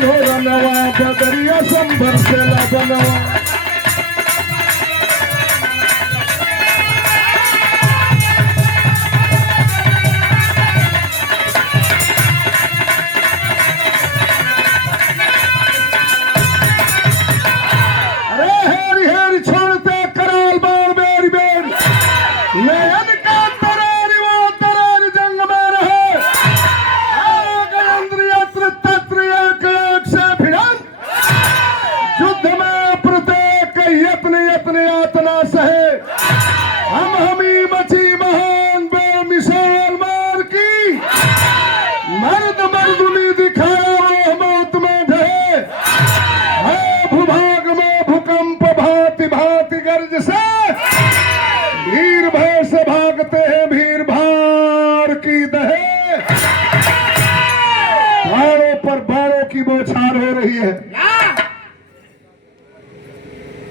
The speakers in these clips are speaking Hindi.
घोरनवा बदरिया संभर से बनवा।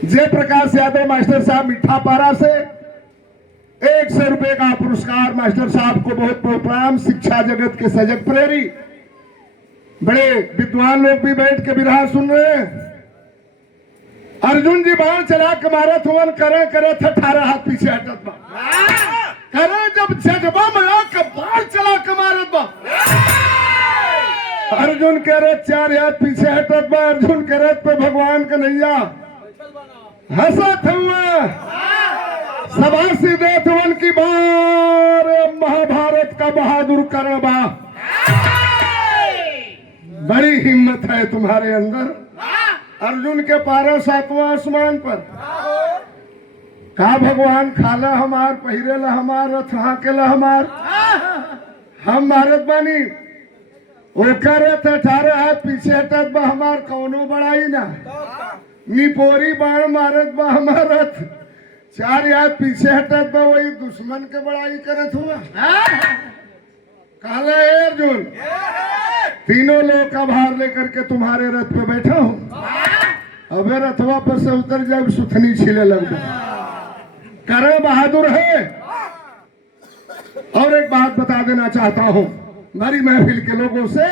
जय प्रकाश यादव मास्टर साहब मिठापारा से 100 रुपए का पुरस्कार। मास्टर साहब को बहुत बहुत प्रणाम। शिक्षा जगत के सजग प्रेरी बड़े विद्वान लोग भी बैठ के विरहा सुन रहे हैं। अर्जुन जी बाण चला के मारत हुवन करे करे थे 18 हाथ पीछे हटत बा करे जब जजबा में आके बाण चला के मारत बा। अर्जुन कह रहे 4 हाथ पीछे हटत बा। अर्जुन कह रहे पे भगवान का नैया हंसत हुआ सभासी देत हुवन की बार महाभारत का बहादुर कर्ण बा। बड़ी हिम्मत है तुम्हारे अंदर। अर्जुन के पारा 7वां आसमान पर का भगवान खाला हमार पहिरेला हमार रथ हाकेला हमार हम मारत बानी ओकर रथ 18 हाथ पीछे हटत बा हमार कौनो बड़ाई ना निपोरी बाण मारत बा हमार रथ 4 हाथ पीछे हटत बा वही दुश्मन के बड़ाई करत हुआ। काला अर्जुन तीनों लोग का भार लेकर के तुम्हारे रथ पे बैठा हूं। अबे रथवा पर से उतर जब सुथनी छिले लग करे बहादुर है। और एक बात बता देना चाहता हूं हमारी महफिल के लोगों से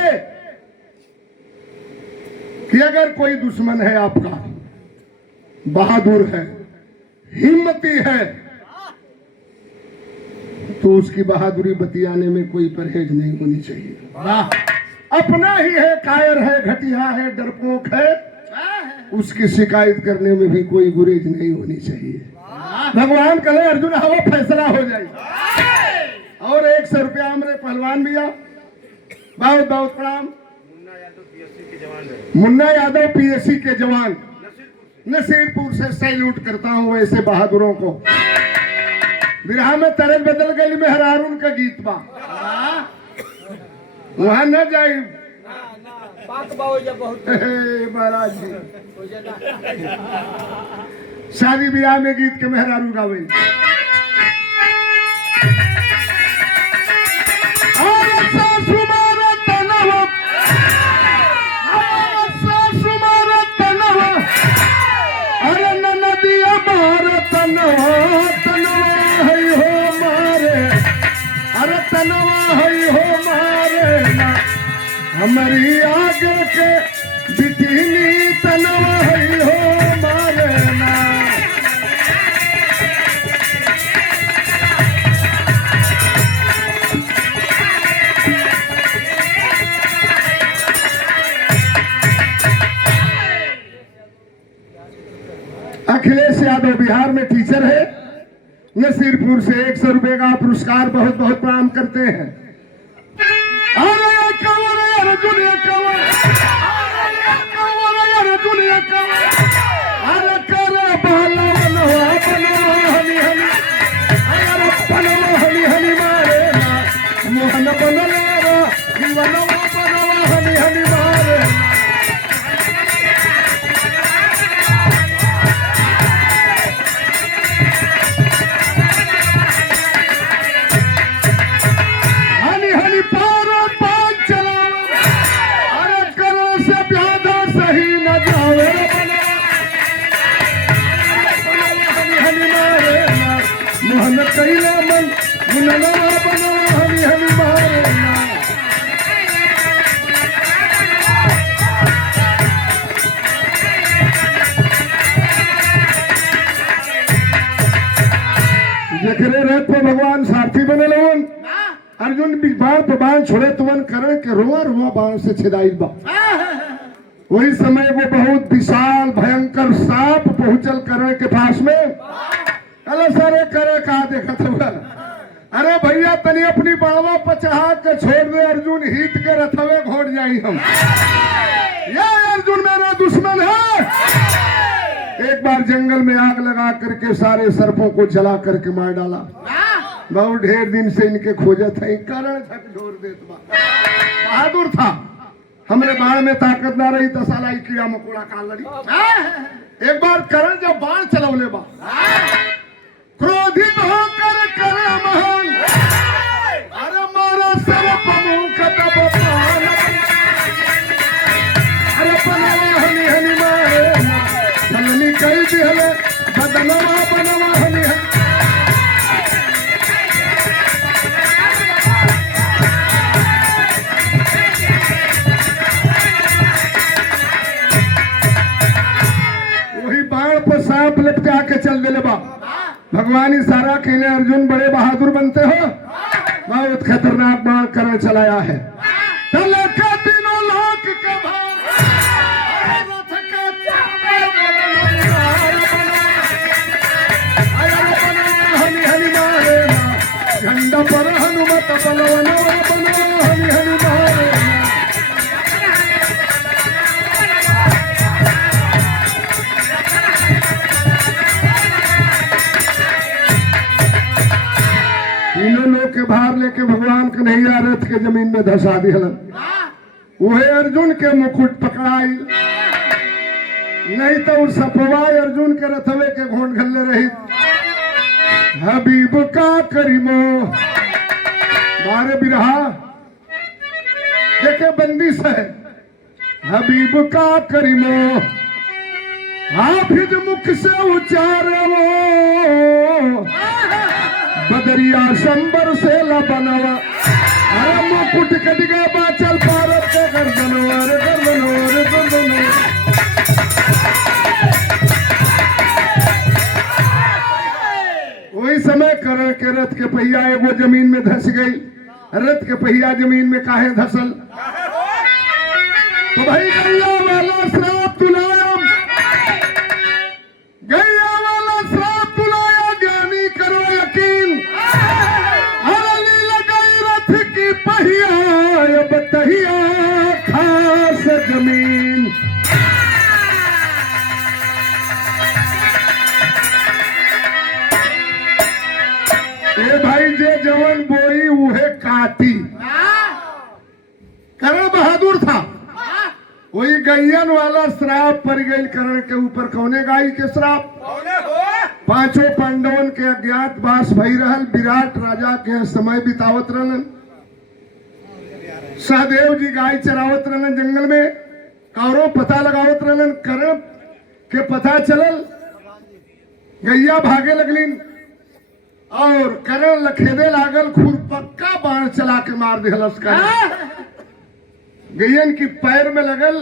कि अगर कोई दुश्मन है आपका बहादुर है हिम्मती है तो उसकी बहादुरी बतियाने में कोई परहेज नहीं होनी चाहिए। अपना ही है कायर है घटिया है डरपोक है उसकी शिकायत करने में भी कोई गुरेज नहीं होनी चाहिए। भगवान कहे अर्जुन हवा फैसला हो जाए। और 100 रुपया हमारे पहलवान भैया बहुत बहुत प्रणाम। मुन्ना यादव पीएससी के जवान नसीरपुर से सैल्यूट करता हूं ऐसे बहादुरों को। विरहा में तरज बदल गई मेहरारून का गीत बा वहां न जाए महाराज जी शादी ब्याह में गीत के मेहरारू गावे। हमारी आगे के बिटिनी तनवा है हो मारे ना। अखिलेश यादव बिहार में टीचर है। नसीरपुर से 100 रुपए का पुरस्कार बहुत बहुत प्रणाम करते हैं। रथ पे भगवान सारथी बने लोगन। अर्जुन बाण पे बाण छोड़े तुमन करण के रोआ रोआ बाण से छिदाइल बा। वही समय वो बहुत विशाल भयंकर सांप पहुंचल करण के पास में। अरे सरे करे कहा देखा था। अरे भैया तनी अपनी बाणवा पर चढ़ा के छोड़ दे, अर्जुन हित के रथवे घोट जाई हम। ये अर्जुन मेरा दुश्मन है। एक बार जंगल में आग लगा करके सारे सर्पों को जला करके मार डाला। बहुत ढेर दिन से इनके खोजे थे, करण झक ढोर देत बा। बहादुर था, हमरे बाण में ताकत ना रही तो साला कीड़ा मकोड़ा का लड़ी। एक बार करण जब बाण चलौले बा, क्रोधित होकर करे महान, अरे मारा सर्प मुख तब पान, अरे बनवा हनी हनी मारे हनी कई दिहले बदनवा बनवा हनी हनी। वही बाण पर सांप लपटा के चल दिले बा। भगवान इशारा खेले अर्जुन बड़े बहादुर बनते हो, बहुत खतरनाक बाण करण चलाया है। के तीनों लोक के भार, रथ के चाबे हनी हनी मारे झंडा पर हनुमत बलवनवा बनवा हनी हनी मारे। तीनों लोग के भार लेके भगवान कन्हैया रथ के जमीन में धसा दिहलन। वह अर्जुन के मुकुट पकड़ाई, नहीं तो उस सपवा अर्जुन के रथवे के घोंट घल्ले रही। हबीब का करीमो मारे बिरहा देखे बंदिश है। हबीब का करीमो हाफिज मुख से उच्चारे वो, बदरिया संबर से लबनवा, अरे मुकुट कटिगा बाचल भारत के गर्दनवा रे गर्दनवा रे गर्दनवा। वही समय करण के रथ के पहिया एगो जमीन में धस गई। रथ के पहिया जमीन में काहे धसल? तो भाई गैया वाला श्राप तुलाया, गैया वाला श्राप तुलाया, ज्ञानी करो यकीन। हरली लगाई रथ की पहिया, अब तहिया खास जमीन। ए भाई जे जवन बोई उहे काटी। करण बहादुर था, वही गैयन वाला श्राप पड़ गई करण के ऊपर। कौने गाय के श्राप? पांचों पांडवन के अज्ञातवास भई रहल, विराट राजा के समय बितावत रहलन। सहदेव जी गाय चरावत रहलन जंगल में, कौरव पता लगावत रहलन। करण के पता चलल, गैया भागे लगलिन और करण लखेदे लागल, खुरपक्का बाण चला के मार दिहलस। गैयन की पैर में लगल,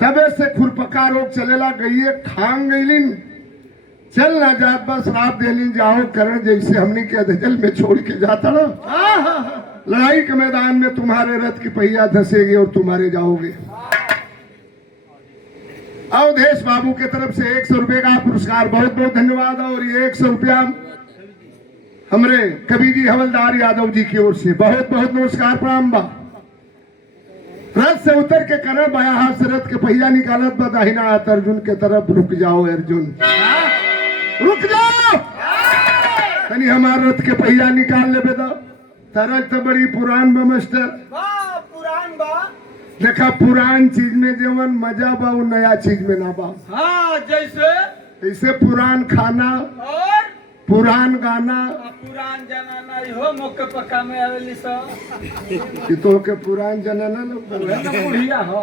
तबे से खुरपक्का रोग चलेला। गैये खांग गईलिन, चल ना जात बस रात देलिन, जाओ करण जैसे हमनी के अधजल में छोड़ के जाता ना, लड़ाई के मैदान में तुम्हारे रथ की पहिया धसेगी और तुम्हारे जाओगे। अवधेश बाबू के तरफ से 100 रुपए का पुरस्कार, बहुत बहुत धन्यवाद। और ये 100 रुपया हमरे कवि जी हवलदार यादव जी की ओर से बहुत बहुत नमस्कार प्रणाम बा। रथ से उतर के करण बाया हाथ से रथ के पहिया निकालत बा, दाहिना हाथ अर्जुन के तरफ। रुक जाओ अर्जुन, रुक जाओ, तनी हमारे रथ के पहिया निकाल ले बेदा। तरज तो बड़ी पुरान बा मास्टर, पुरान बा। देखा पुरान चीज में जीवन मजा बा, वो नया चीज में ना बा। हाँ, जैसे पुरान खाना और पुरान गाना, पुरान जनाना हो मौके पक्का में आवेली सा। तो के पुरान जनाना लोग बुढ़िया हो।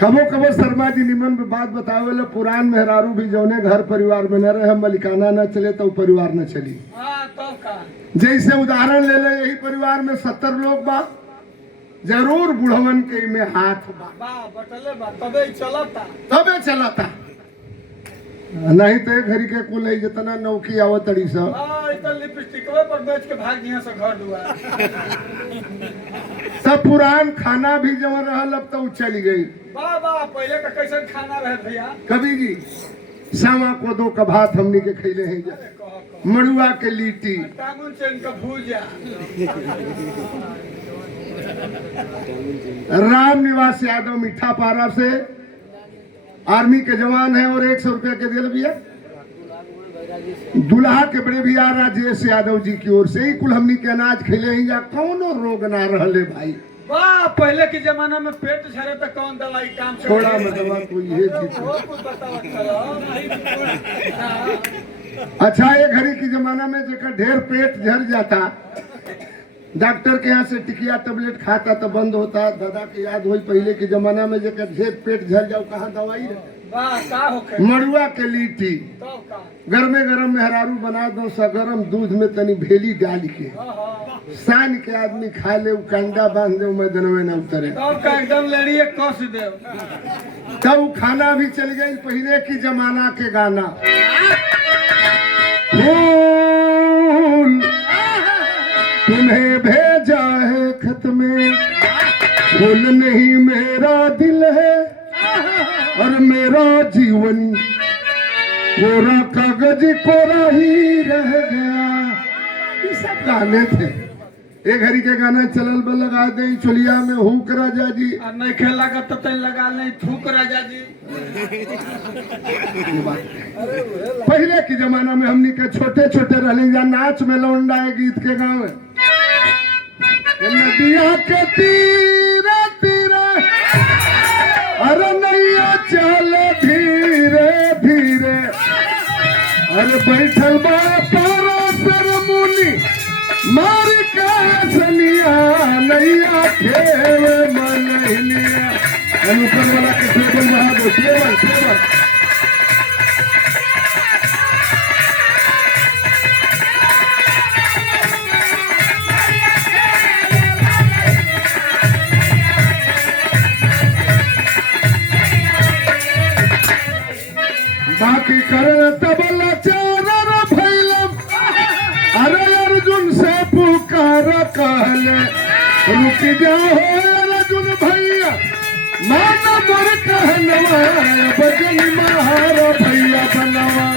कबो कबो शर्मा जी निमन में बात बतावे, पुरान मेहरारू भी जौने घर परिवार में न रहे, मलिकाना न चले तो परिवार न चली। हाँ, तो का जैसे उदाहरण ले ले, यही परिवार में 70 लोग बा, जरूर बुढ़वन के में हाथ बा, बटले बा, तबे चलता। तबे चलता। नहीं तो घड़ी के कुल है जितना नौकी आवत तड़ी सब हाँ तो लिपस्टिकवे पर बेच के भाग दिया से घर दुआर सब पुरान खाना भी जब रहल अब तो चली गई। वाह वाह पहले का कैसे खाना रहे भैया कभी जी सामा को दो का भात हमनी के खैले हैं जा, मड़ुआ के लिट्टी टामुन से इनका भूजा राम निवास यादव मीठा पारा से आर्मी के जवान है और 100 रुपया के दिल भैया दुल्हा के बड़े भैया राजेश यादव जी की ओर से ही कुल हमनी के अनाज खेले ही जा कौनो रोग ना रहले भाई। वाह पहले के जमाना में पेट झरे तो कौन दवाई काम से छोड़ा मत दवा कोई ये चीज। वो कुछ बताओ अच्छा ये घड़ी की जमाना में जेकर ढेर पेट झर जाता डॉक्टर के यहाँ से टिकिया टेबलेट खाता तो बंद होता। दादा के याद हुई पहले के जमाना में जेकर ढेर पेट झर जाओ कहाँ दवाई रहे वाह का होखे मड़ुआ के लिट्टी तो का गरमे गरम मेहरारू बना दो सा गरम दूध में तनी भेली डाल के हाँ सान के आदमी खा ले कंडा बांध दे मैदानवे न उतरे तो का एकदम लड़िए कस दे तब खाना भी चल गई पहले की जमाना के गाना फूल तुम्हें भेजा है खत में फूल नहीं मेरा दिल है और मेरा जीवन कोरा कागज कोरा ही रह गया। ये सब गाने थे एक घड़ी के गाना चलल बल लगा दे चोलिया में हुक राजा जी और नहीं खेला का तब तक लगा नहीं थूक राजा जी पहले के जमाना में हमनी के छोटे छोटे रहने जा नाच में लौंडा है गीत के गाँव नदिया के तीरे तीरे अरे नैया चले धीरे धीरे अरे बैठल बा पारा सर मुनि मार के सनिया नैया खेवे मनहिलिया अनुपम वाला के टेबल बना दो टेबल बाकी कर तबला चार फैलम अरे अर्जुन से पुकार कहले रुक जाओ अर्जुन भैया मान मोर कहनवा बजन महार भैया बनवा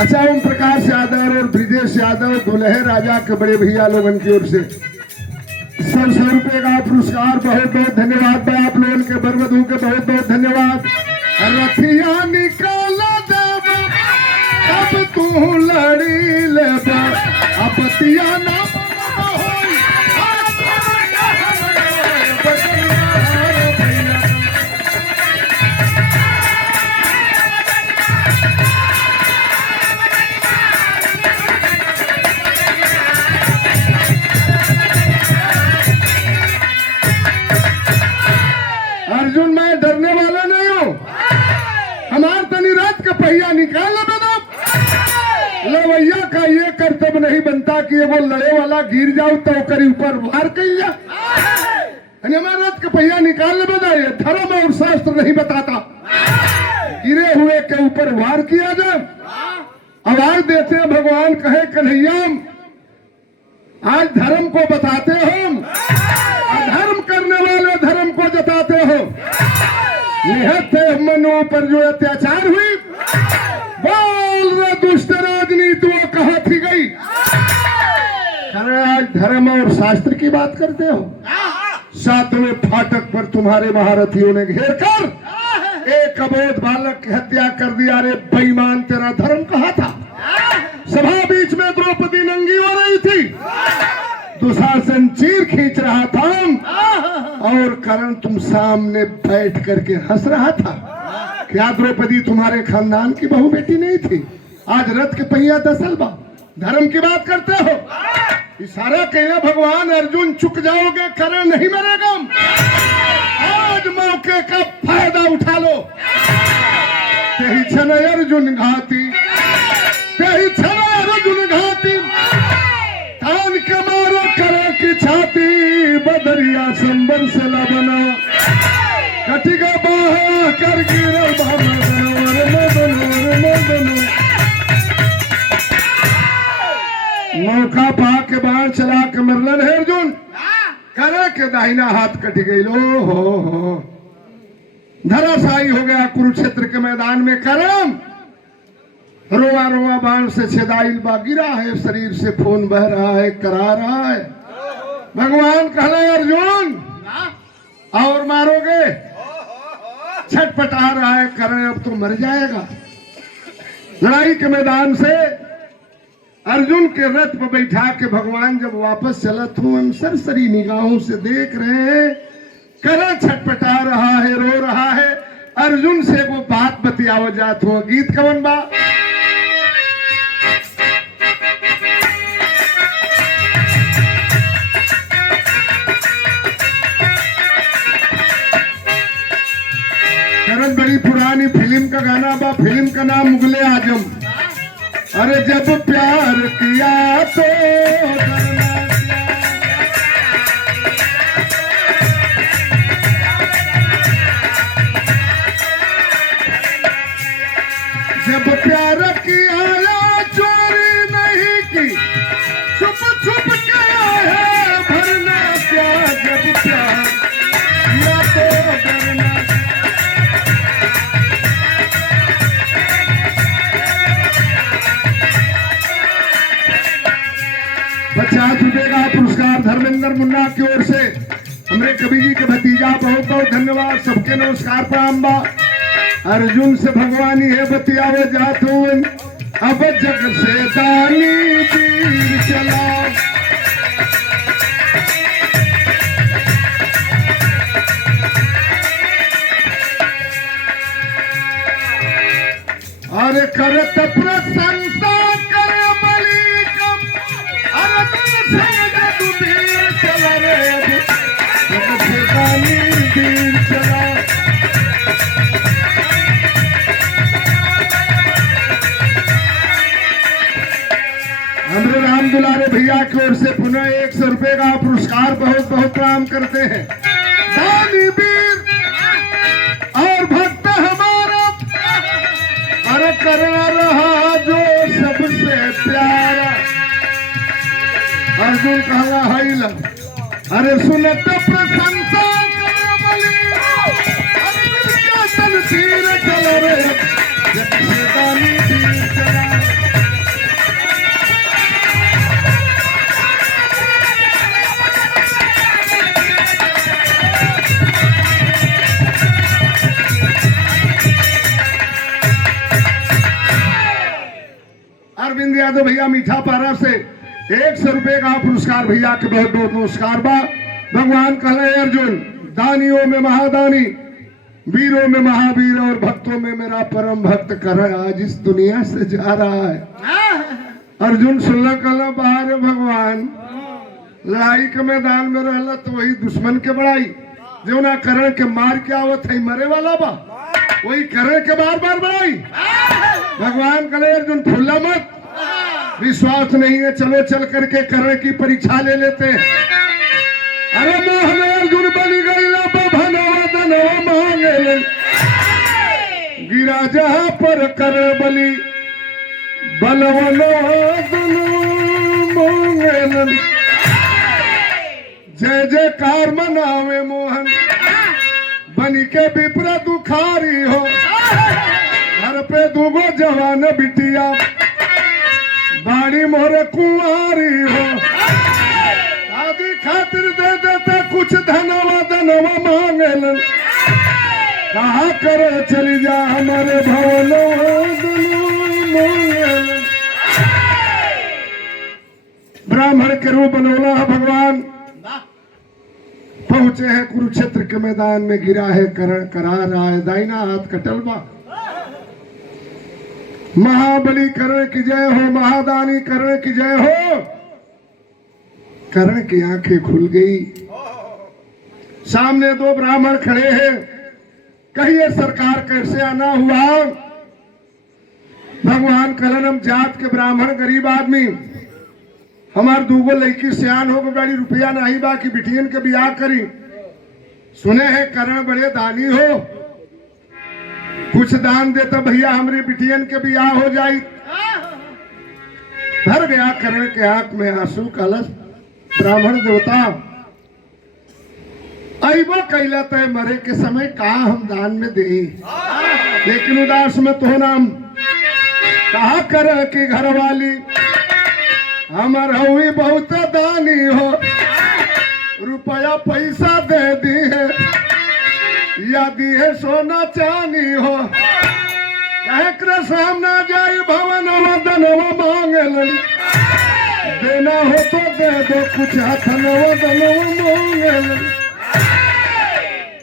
अच्छा ओम प्रकाश यादव और ब्रिजेश यादव दुल्हे राजा के बड़े भैया लोगन की ओर से 100 रुपए का पुरस्कार बहुत बहुत धन्यवाद आप लोगों के बरवधू के बहुत बहुत धन्यवाद। रथिया निकाला देव अब तू लड़ी ले अब बतिया ना अर्जुन मैं डरने वाला नहीं हूँ हमार तनी रात का पहिया निकाल ले बेटा लवैया का ये कर्तव्य नहीं बनता कि वो लड़े वाला गिर जाओ तो करी ऊपर वार कर जा हमारे रात का पहिया निकाल ले बेटा ये धर्म और शास्त्र नहीं बताता गिरे हुए के ऊपर वार किया जाए। आवाज देते हैं भगवान कहे कन्हैया आज धर्म को बताते हो अधर्म करने वाले धर्म को जताते हो निहत मनु पर जो अत्याचार हुई बोल रहे दुष्ट राजनीतियों कहाँ थी गई अरे आज धर्म और शास्त्र की बात करते हो। 7वें फाटक पर तुम्हारे महारथियों ने घेर कर एक अबोध बालक की हत्या कर दिया। रे बेईमान तेरा धर्म कहाँ था। सभा बीच में द्रौपदी नंगी हो रही थी दुशासन चीर खींच रहा था और करण तुम सामने बैठ करके हंस रहा था। क्या द्रौपदी तुम्हारे खानदान की बहू बेटी नहीं थी। आज रथ के पहिया दसल बा धर्म की बात करते हो। इशारा कहे भगवान अर्जुन चुक जाओगे करण नहीं मरेगा। मौके का फायदा उठा लो। तेही छन अर्जुन घाती, तेही छन अर्जुन घाती, तान के मारो करो की छाती, बदरिया संबर से ला बना, कटिगा बाहा कर गिरल मौका पा के बाण चला के मरलन है अर्जुन, करे के दाहिना हाथ कट गई। लो हो धराशायी हो गया कुरुक्षेत्र के मैदान में। करम रोआ रोआ बाण से छेदाइल बा, गिरा है शरीर से खून बह रहा है, करा रहा है। भगवान कहले अर्जुन और मारोगे, छटपटा रहा है, करें अब तो मर जाएगा। लड़ाई के मैदान से अर्जुन के रथ पर बैठा के भगवान जब वापस चलत हूं, सरसरी निगाहों से देख रहे हैं, करण छटपटा रहा है, रो रहा है। अर्जुन से वो बात बतियाव जात हो। गीत कवन बा? करण बड़ी पुरानी फिल्म का गाना बा, फिल्म का नाम मुगले आजम। अरे जब प्यार किया तो करना जब प्यार किया या चोरी नहीं की, छुप छुप के है भरना क्या, जब प्यार किया तो करना। ₹50 का पुरस्कार धर्मेंद्र मुन्ना की ओर से हमरे कवि जी के भतीजा, बहुत बहुत धन्यवाद। सबके नमस्कार प्रणाम बा। अर्जुन से भगवानी है बतियावे जात हूं, अब जग से दानी तीर चला। अरे करत प्रशंसा कर बलि कम, अरे तुम से तू तीर चला रे, जग से दानी तीर चला। हमरे राम दुलारे भैया की ओर से पुनः ₹100 का पुरस्कार बहुत बहुत प्रणाम करते हैं। दानी वीर और भक्त हमारा, अरे करना रहा जो सबसे प्यारा। अर्जुन कहला हईल, अरे सुनत प्रशंसा कर बलि, अर्जुन का तन तीर चला रे, जग से दानी तीर चला। अरविंद यादव भैया मीठा पारा से ₹100 का पुरस्कार भैया के बहुत बहुत नमस्कार बा। भगवान कहले अर्जुन, दानियों में महादानी, वीरों में महावीर और भक्तों में मेरा परम भक्त कर आज इस दुनिया से जा रहा है। अर्जुन सुनला कहला बाहर भगवान, लड़ाई के मैदान में रहला तो वही दुश्मन के बड़ाई, जो ना करण के मार के आवत है मरे वाला बा, वही करण के बार बार बड़ाई। भगवान कहले अर्जुन फुल्ला मत, विश्वास नहीं है चलो चल करके करण की परीक्षा ले लेते हैं। अरे मोहन अर्जुन बनी गई भनवा दनवा मांगे, गिरा जहां पर कर बलि, बलवनो मांगे। जय जयकार मनावे मोहन, बनी के विप्र दुखारी हो, घर पे दूगो जवान बिटिया, बाड़ी मोर कुंवारी हो। शादी खातिर दे देते कुछ धनवा दनवा मांगेलन, कहा कर चली जा हमारे भवनो मांगेलन। ब्राह्मण के रूप बनोला है भगवान, पहुंचे हैं कुरुक्षेत्र के मैदान में, गिरा है करा रहा है, दाहिना हाथ कटल बा। महाबली कर्ण की जय हो, महादानी कर्ण की जय हो। कर्ण की आंखें खुल गई, सामने दो ब्राह्मण खड़े हैं, कहिए सरकार कैसे आना हुआ। भगवान कलनम जात के ब्राह्मण गरीब आदमी, हमार दूगो लड़की सियान हो गई, रुपया नहीं बा कि बिटियन के बियाह करी। सुने हैं करण बड़े दानी हो, कुछ दान देता भैया हमरे बिटियन के बियाह हो जाई। भर गया करण के आंख में आंसू कलश। ब्राह्मण देवता अबो कैला तय मरे के समय कहा हम दान में दे, लेकिन उदास में तो नाम कहा कर कि घर वाली हमर हुई बहुत दानी हो, रुपया पैसा दे दी है या दी है सोना चांदी हो। कहे कृष्ण ना जाई भवन वदनवा मांगलन, देना हो तो दे दो कुछ हथन वदनवा मांगलन।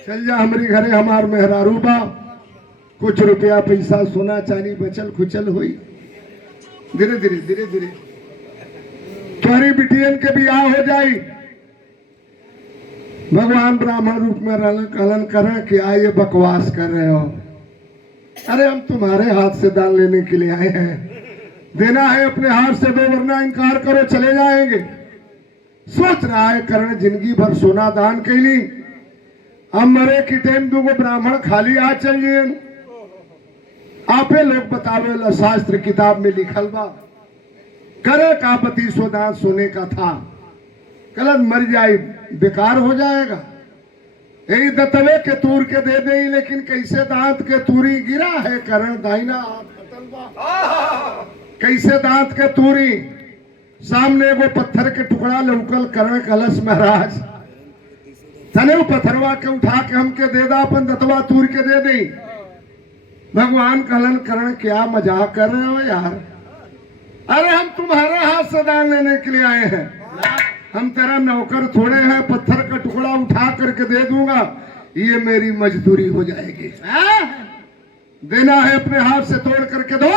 चल जा हमारी घरे हमार मेहरारू बा, कुछ रुपया पैसा सोना चांदी बचल खुचल हुई। धीरे धीरे धीरे धीरे तुम्हारी बिटियन के बियाह हो जाई। भगवान ब्राह्मण रूप में कलन करें कि ये बकवास कर रहे हो। अरे हम तुम्हारे हाथ से दान लेने के लिए आए हैं, देना है अपने हाथ से दो वरना इनकार करो चले जाएंगे। सोच रहा है करण जिंदगी भर सोना दान कैली, हम मरे की टाइम दूगो ब्राह्मण खाली आ चलिए। आपे लोग बतावे शास्त्र किताब में लिखल बा, करे का पति सोना सोने का था, गलत मर जाए बेकार हो जाएगा। यही दतवे के तूर के दे दे, लेकिन कैसे दांत के तूरी गिरा है करण दाहिना हाथ फटल बा। कैसे दांत के तूरी, सामने वो पत्थर के टुकड़ा लौकल करण कलश महाराज तने पत्थरवा के उठा के हमके दे दा, अपन दतवा तूर के दे दी। भगवान कलन करण क्या मजाक कर रहे हो यार। अरे हम तुम्हारे हाथ से दान लेने के लिए आए हैं, हम तेरा नौकर थोड़े हैं, पत्थर का टुकड़ा उठा करके दे दूंगा, ये मेरी मजदूरी हो जाएगी। देना है अपने हाथ से तोड़ करके दो।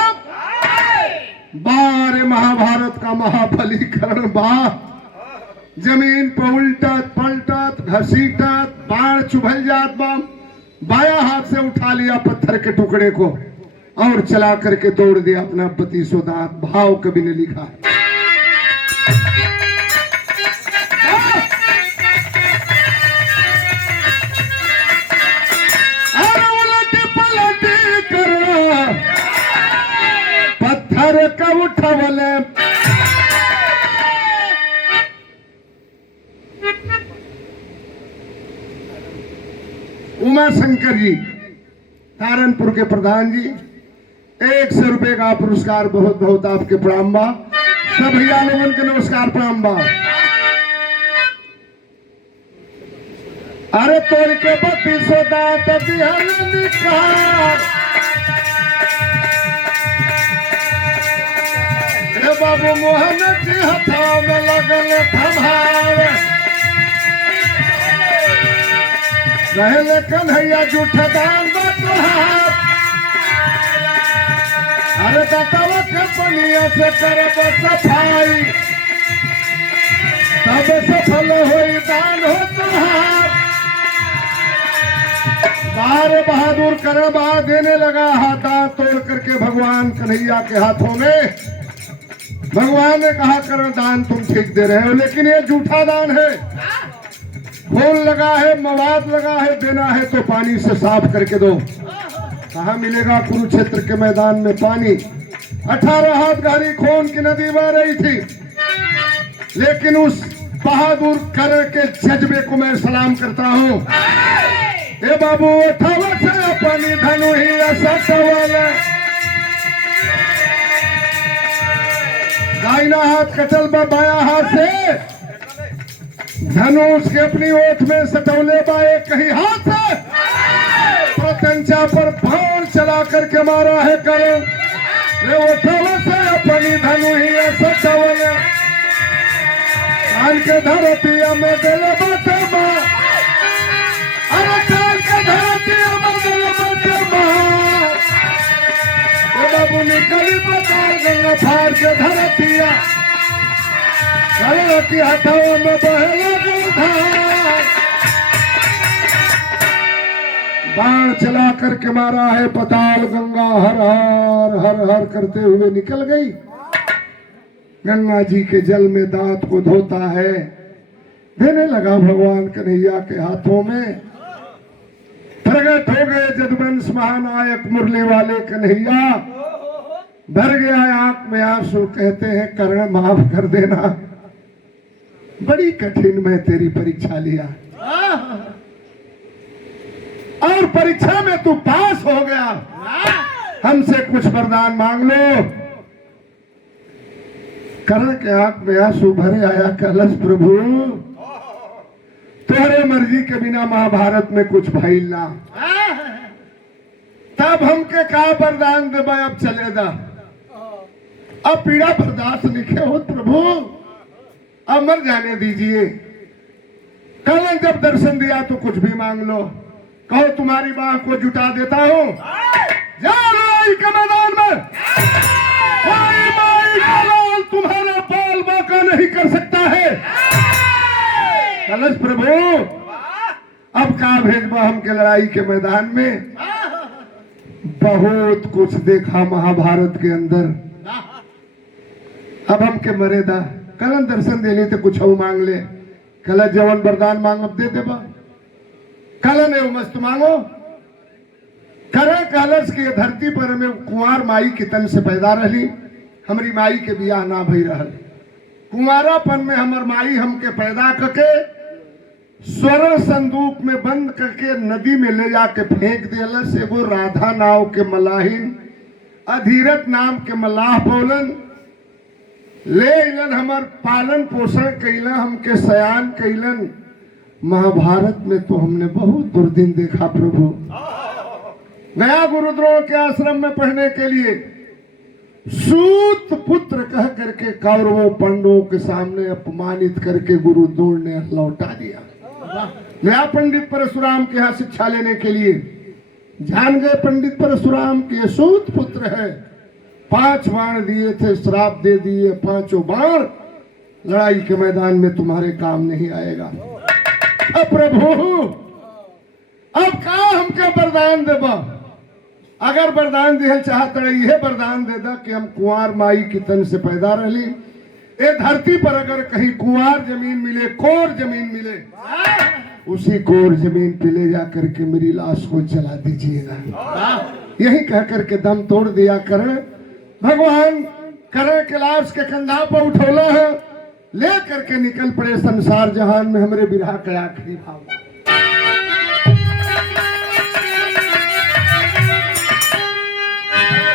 बारे महाभारत का महाबलीकरण बा, जमीन पर उल्टत पलटत घसीटत बाढ़ चुभल जात बा। बाया हाथ से उठा लिया पत्थर के टुकड़े को और चला करके तोड़ दिया अपना पति सोदात। भाव कवि ने लिखा, पत्थर का उठवल उमा शंकर जी तारनपुर के प्रधान जी, 100 रुपए का पुरस्कार, बहुत बहुत आपके प्रणाम बा। सब भैया लोगन के नमस्कार प्रणाम बा। अरे तोड़ के 32 दांत दिहल निकाल, बाबू मोहन की हथा में लगल थमावे, रहले कन्हैया जूठ दान तुहार। अरे दतवा के पनिया से करब सफाई, तब सफल होई दान हो तुहार। बार बहादुर करण बहा देने लगा, हाथ तोड़ करके भगवान कन्हैया के हाथों में। भगवान ने कहा करण दान तुम ठीक दे रहे हो, लेकिन ये झूठा दान है। फूल लगा है, मवाद लगा है, देना है तो पानी से साफ करके दो। कहाँ मिलेगा कुरुक्षेत्र के मैदान में पानी। 18 हाथ गहरी खून की नदी बह रही थी, लेकिन उस बहादुर करण के जज्बे को मैं सलाम करता हूँ। ए बाबू उठावा से अपनी धनु ही असटवाला, दाहिना हाथ कटल बा, बाया हाथ से धनुष के अपनी ओठ में सटौले बा, एक कहीं हाथ से प्रत्यंचा पर बाण चला करके मारा है करण। उठावा से अपनी धनु ही सटवाला, कान के धरतिया में दिल बाटे बा, अरे कान के धरतिया में दिल बाटे बा। बाबू निकली पताल गंगा फाड़ के धरतिया, की हाथों में बहला धार। बाण चला करके मारा है पताल गंगा, हर हर हर हर करते हुए निकल गई। गंगा जी के जल में दांत को धोता है, देने लगा भगवान कन्हैया के हाथों में। प्रगट हो गए जदुवंश महानायक मुरली वाले कन्हैया। भर गया आंख में आंसू, कहते हैं कर्ण माफ कर देना, बड़ी कठिन मैं तेरी परीक्षा लिया और परीक्षा में तू पास हो गया, हमसे कुछ वरदान मांग लो। कर्ण के आंख में आंसू भरे आया, कलश प्रभु तुम्हारे मर्जी के बिना महाभारत में कुछ भइल ना, तब हमके का वरदान देबा, अब चले दा, अब पीड़ा बर्दाश्त नहीं हो प्रभु, अब मर जाने दीजिए। कल जब दर्शन दिया तो कुछ भी मांग लो, कहो तुम्हारी बाह को जुटा देता हूं, जाओ लड़ाई के मैदान में, कोई माई का लाल तुम्हारा बाल बांका नहीं कर सकता है। कलश प्रभु अब का भेजबा हमके लड़ाई के मैदान में, बहुत कुछ देखा महाभारत के अंदर, अब हमके मरेदा, कल दर्शन दे ली तो कुछ और मांग ले, कल जवन वरदान मांग अब दे देबा, कल ने मस्त मांगो। करे कलश की धरती पर में कुंवार माई के तन से पैदा रही, हमारी माई के बियाह ना भई रहल, कुंवारापन में हमर माई हमके पैदा करके स्वर्ण संदूक में बंद करके नदी में ले जाके फेंक दिलस। एगो राधा नाव के मलाहिन अधीरथ नाम के मलाह बोलन ले इलन, हमर पालन पोषण कैलन, हमके सयान कैलन। महाभारत में तो हमने बहुत दुर्दिन देखा प्रभु। गया गुरुद्रोण के आश्रम में पढ़ने के लिए, सूत पुत्र कह करके कौरवों पांडवों के सामने अपमानित करके गुरुद्रोण ने लौटा दिया। गया पंडित परशुराम के यहाँ शिक्षा लेने के लिए, जान गए पंडित परशुराम के सूत पुत्र है, 5 बाण दिए थे, श्राप दे दिए, 5 बाण लड़ाई के मैदान में तुम्हारे काम नहीं आएगा। अब प्रभु अब का हमके वरदान देबा, अगर वरदान दिहल चाहत यह वरदान दे दा कि हम कुंवार माई की तन से पैदा रही, ये धरती पर अगर कहीं कुंवार जमीन मिले, कोर जमीन मिले, उसी कोर जमीन पे ले जा करके मेरी लाश को जला दीजिएगा। यही कह करके दम तोड़ दिया करण। भगवान करण के लाश के कंधा पर उठोला है, ले करके निकल पड़े संसार जहान में हमरे बिरहा के आखिरी भाव।